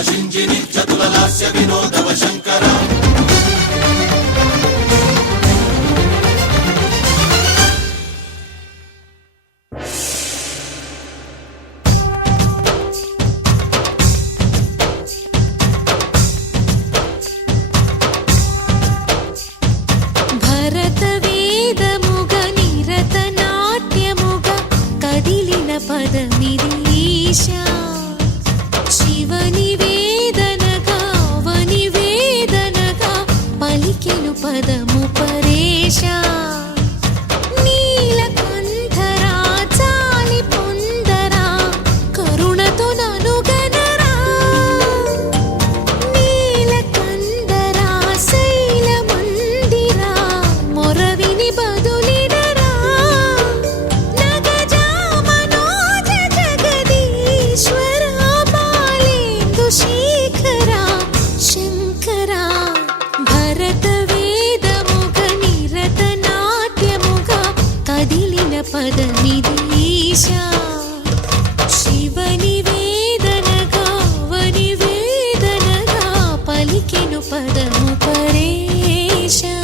शिञ्जिनि चतुललास्य विनोदव शङ्करा పదమిదీశా శివనివేదనగా వనివేదనగా పలికెను పదము పరేశా నీలకంఠరా చాలి పొందరా కరుణతో ననుగనరా నీలకంఠరా శైల మందిరా మొరవిని బదులినరా శేఖరా శంకరా భరత వేదముగ నిరత నాట్యముగా కదిలిన పదమిదీశా శివని వేదనగా వని వేదనగా పలికెను పదము పరేశా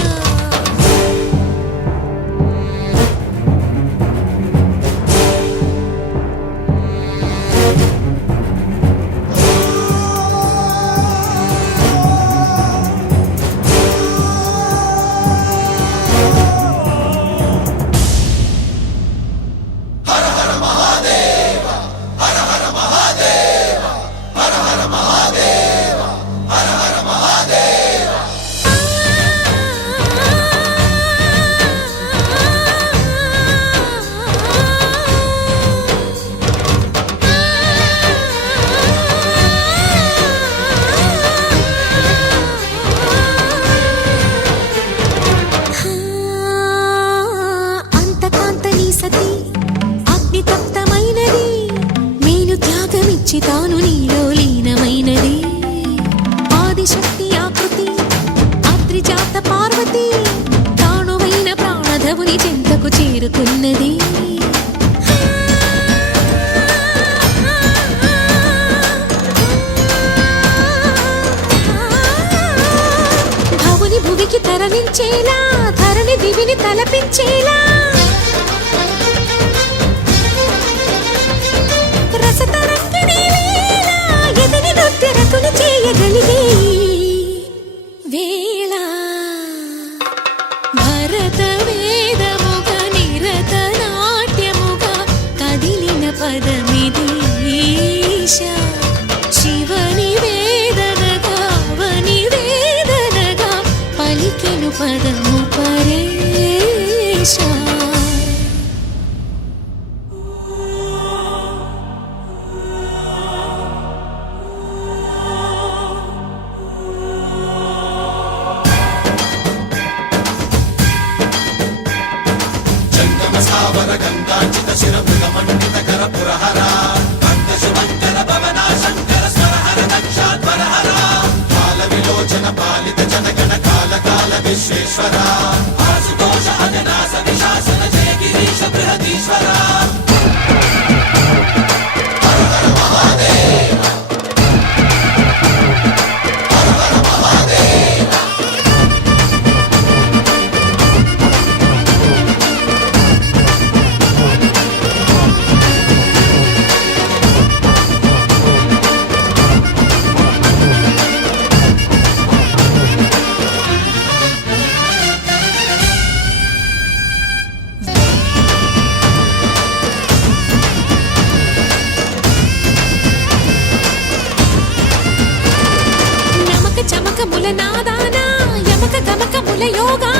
తాను నీలో లీనమైనది ఆదిశక్తి ఆకృతి అత్రిజాత పార్వతి తానువైన ప్రాణధవుని చెంతకు చేరుకున్నది భవుని భువికి తరలించేలా ధరణి దివిని తలపించేలా చేయగలిగే వేళ భరత వేదముగ నిరత నాట్యముగా కదిలిన పదమిదీశా శివని వేదనగా వని వేదనగా పలికెను పదము పరేశా गंगाचित शिरभृत मंडित कर पुरहरा कंद शुभंकर भवना शंकर स्वरहर दक्षाध्वरहरा काल विलोचन पालित जनगण काल काल विश्वेश्वरा आशुतोष अजनास विशासन जय गिरीश बृहदीश्वरा हर हर महादेव हर हर महादेव చమకముల నాదానా యమక గమకముల యోగా